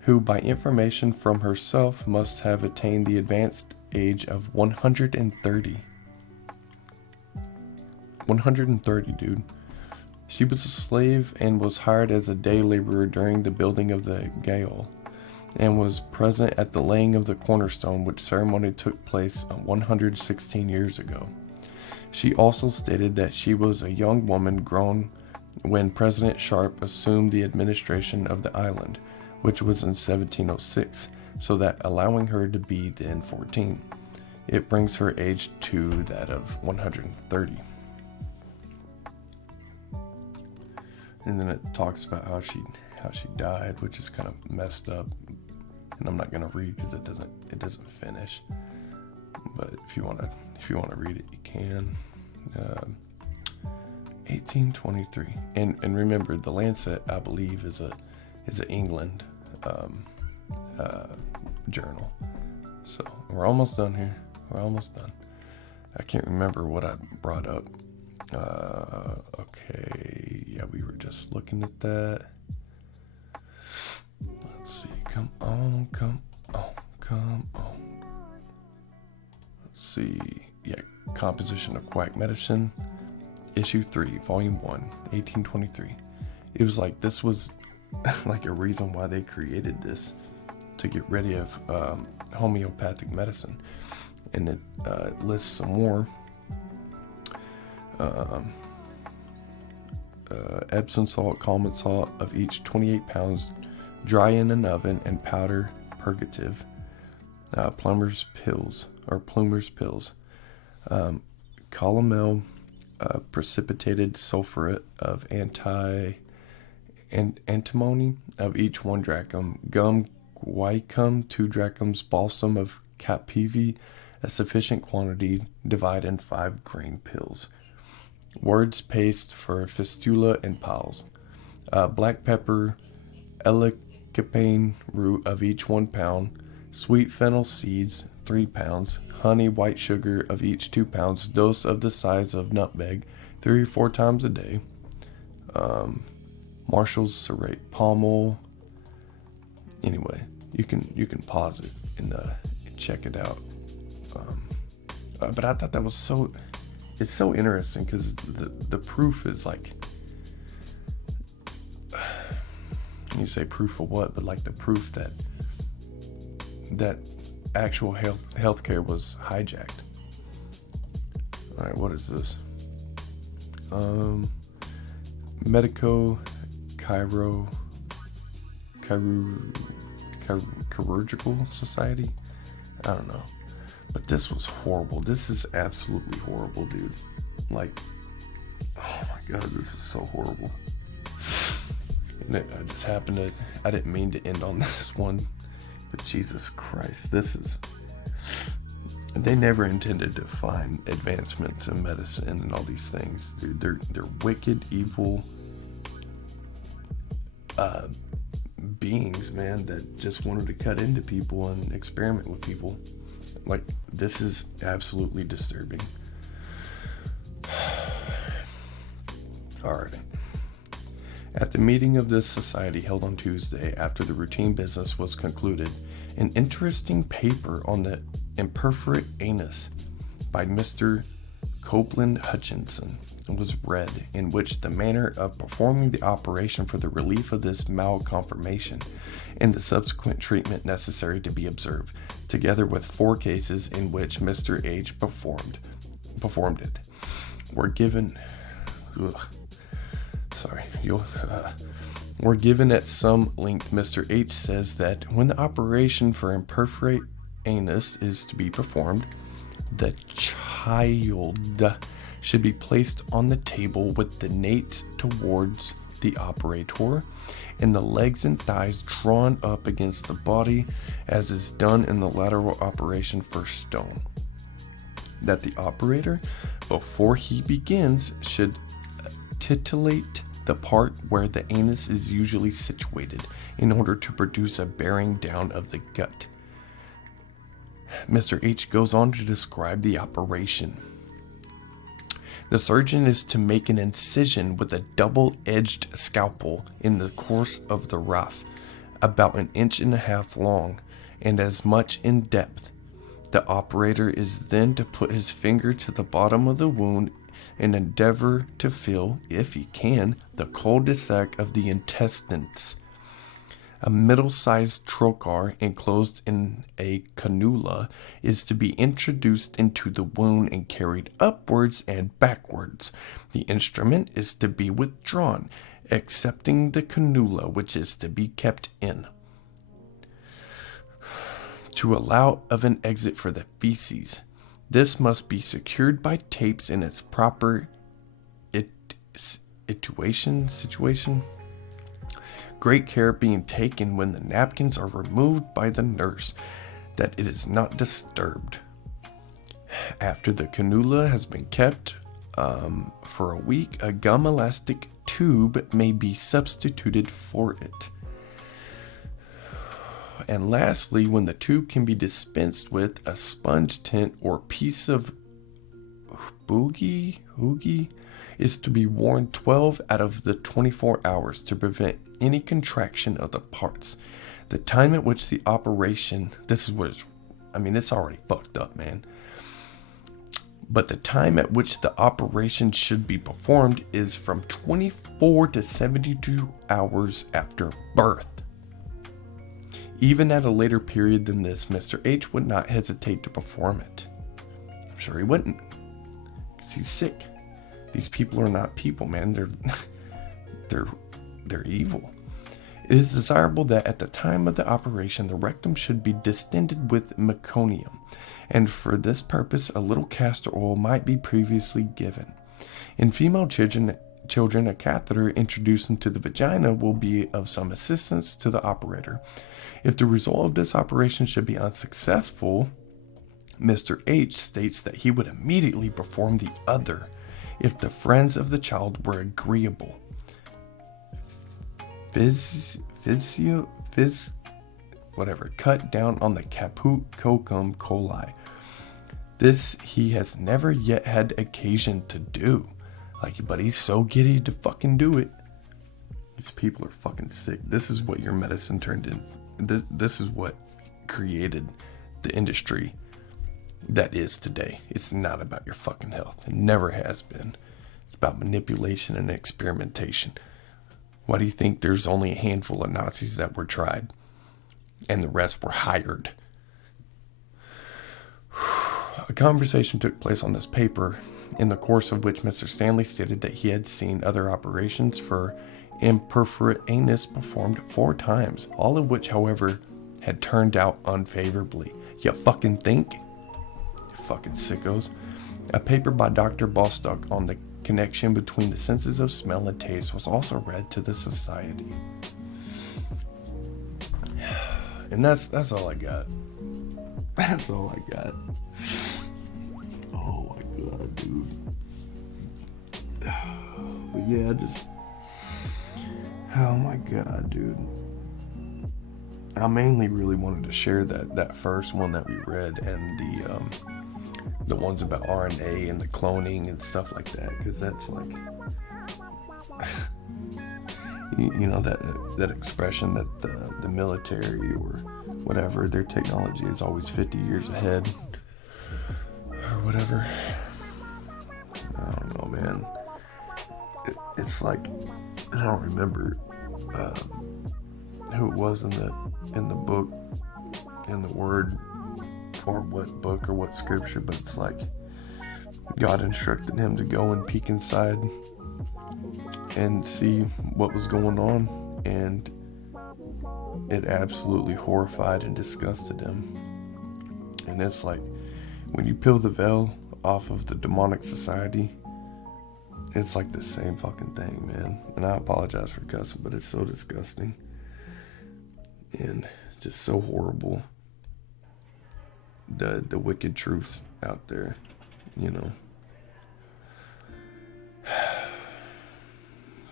who by information from herself must have attained the advanced age of 130. 130, dude. She was a slave and was hired as a day laborer during the building of the Gaol. and was present at the laying of the cornerstone, which ceremony took place 116 years ago. She also stated that she was a young woman grown when President Sharp assumed the administration of the island, which was in 1706, so that allowing her to be then 14. It brings her age to that of 130. And then it talks about how she died, which is kind of messed up. And I'm not gonna read because it doesn't finish. But if you wanna read it, you can. 1823, and remember, the Lancet, I believe, is an England journal. So we're almost done here. We're almost done. I can't remember what I brought up. Okay, yeah, we were just looking at that. Let's see. Come on. Let's see. Yeah, Composition of Quack Medicine, Issue 3, Volume 1, 1823. It was like, this was like a reason why they created this, to get rid of homeopathic medicine. And it lists some more. Epsom salt, common salt of each 28 pounds, dry in an oven, and powder purgative. Plumber's pills. Calomel, precipitated sulfuret of antimony of each 1 drachm, gum guaiacum 2 drachms, balsam of capivi a sufficient quantity, divide in 5 grain pills. Words paste for fistula and piles. Black pepper, elecampane root of each 1 pound, sweet fennel seeds 3 pounds, honey, white sugar of each 2 pounds, dose of the size of nutmeg, 3 or 4 times a day. Marshall's cerate, palm oil. Anyway, you can pause it and check it out. But I thought that was it's so interesting, because the proof is like, you say proof of what, but like the proof that actual healthcare was hijacked. All right, what is this? Medico Chirurgical Society. I don't know, but this was horrible. This is absolutely horrible, dude. Like, oh my god, this is so horrible. And I didn't mean to end on this one, but Jesus Christ, they never intended to find advancements in medicine and all these things, dude. They're wicked, evil beings, man, that just wanted to cut into people and experiment with people. Like, this is absolutely disturbing. Alright. At the meeting of this society held on Tuesday, after the routine business was concluded, an interesting paper on the imperforate anus by Mr. Copeland Hutchinson was read, in which the manner of performing the operation for the relief of this malconformation and the subsequent treatment necessary to be observed, together with 4 cases in which Mr. H. performed it, were given. Were given at some length. Mr. H. says that when the operation for imperforate anus is to be performed, the child should be placed on the table with the nates towards the operator and the legs and thighs drawn up against the body, as is done in the lateral operation for stone. That the operator, before he begins, should titillate the part where the anus is usually situated in order to produce a bearing down of the gut. Mr. H goes on to describe the operation. The surgeon is to make an incision with a double-edged scalpel in the course of the rough, about 1.5 inches long and as much in depth. The operator is then to put his finger to the bottom of the wound and endeavor to feel, if he can, the cul-de-sac of the intestines. A middle-sized trocar enclosed in a cannula is to be introduced into the wound and carried upwards and backwards. The instrument is to be withdrawn, excepting the cannula, which is to be kept in, to allow of an exit for the feces. This must be secured by tapes in its proper situation. Great care being taken when the napkins are removed by the nurse, that it is not disturbed. After the cannula has been kept for a week, a gum elastic tube may be substituted for it. And lastly, when the tube can be dispensed with, a sponge tent or piece of hoogie is to be worn 12 out of the 24 hours to prevent any contraction of the parts. The time at which the operation, it's already fucked up, man. But the time at which the operation should be performed is from 24 to 72 hours after birth. Even at a later period than this, Mr. H would not hesitate to perform it. I'm sure he wouldn't, because he's sick. These people are not people, man. They're evil. It is desirable that at the time of the operation, the rectum should be distended with meconium, and for this purpose, a little castor oil might be previously given. In female children, a catheter introduced into the vagina will be of some assistance to the operator. If the result of this operation should be unsuccessful, Mr. H states that he would immediately perform the other if the friends of the child were agreeable. Cut down on the caput cocum coli. This he has never yet had occasion to do. But he's so giddy to fucking do it. These people are fucking sick. This is what your medicine turned in. This is what created the industry that is today. It's not about your fucking health. It never has been. It's about manipulation and experimentation. Why do you think there's only a handful of Nazis that were tried and the rest were hired? A conversation took place on this paper, in the course of which Mr. Stanley stated that he had seen other operations for imperforate anus performed 4 times, all of which, however, had turned out unfavorably. You fucking think? You fucking sickos. A paper by Dr. Bostock on the connection between the senses of smell and taste was also read to the society. And that's all I got. That's all I got. Oh my god, dude. But yeah, oh my god, dude. I mainly really wanted to share that first one that we read and the ones about RNA and the cloning and stuff like that, because that's like you know that expression that the military or whatever, their technology is always 50 years ahead or whatever. I don't know, man. It's like, I don't remember who it was in the book, in the word, or what book or what scripture, but it's like God instructed him to go and peek inside and see what was going on, and it absolutely horrified and disgusted him. And it's like, when you peel the veil off of the demonic society, it's like the same fucking thing, man. And I apologize for cussing, but it's so disgusting and just so horrible. The wicked truths out there, you know.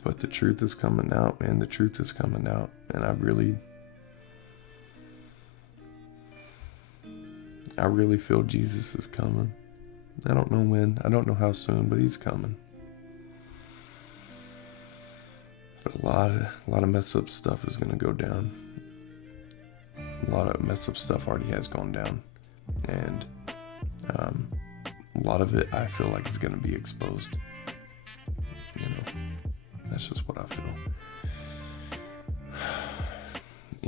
But the truth is coming out, man. The truth is coming out. And I really feel Jesus is coming. I don't know when. I don't know how soon, but he's coming. But a lot of messed up stuff is going to go down. A lot of messed up stuff already has gone down. And a lot of it, I feel like it's going to be exposed. You know, that's just what I feel.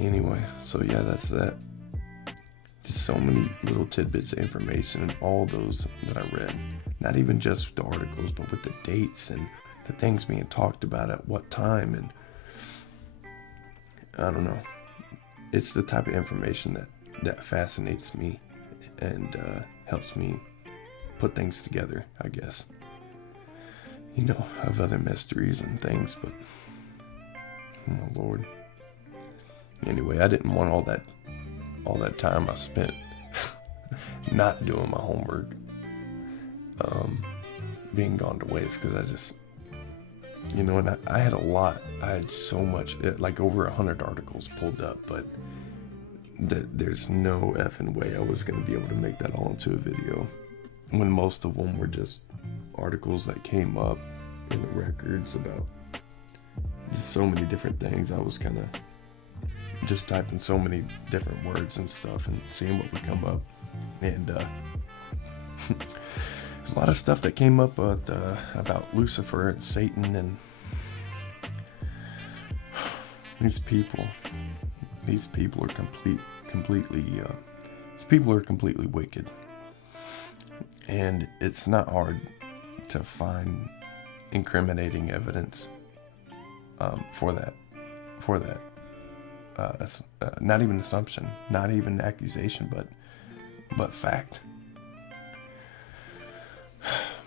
Anyway, so yeah, that's that. Just so many little tidbits of information and all those that I read. Not even just the articles, but with the dates and the things being talked about at what time. And I don't know. It's the type of information that fascinates me and helps me put things together, I guess. You know, of other mysteries and things, but oh Lord. Anyway, I didn't want all that time I spent not doing my homework being gone to waste, because I just, you know, and I had a lot. I had so much, like over 100 articles pulled up, but there's no effing way I was going to be able to make that all into a video, when most of them were just articles that came up in the records about just so many different things. I was kind of just typing so many different words and stuff and seeing what would come up. And there's a lot of stuff that came up about Lucifer and Satan and these people are completely wicked. And it's not hard to find incriminating evidence for that. Not even assumption, not even accusation, but fact.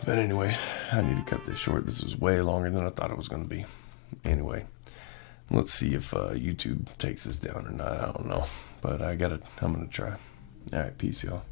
But anyway, I need to cut this short. This was way longer than I thought it was going to be. Anyway, let's see if YouTube takes this down or not. I don't know, but I'm going to try. All right, peace, y'all.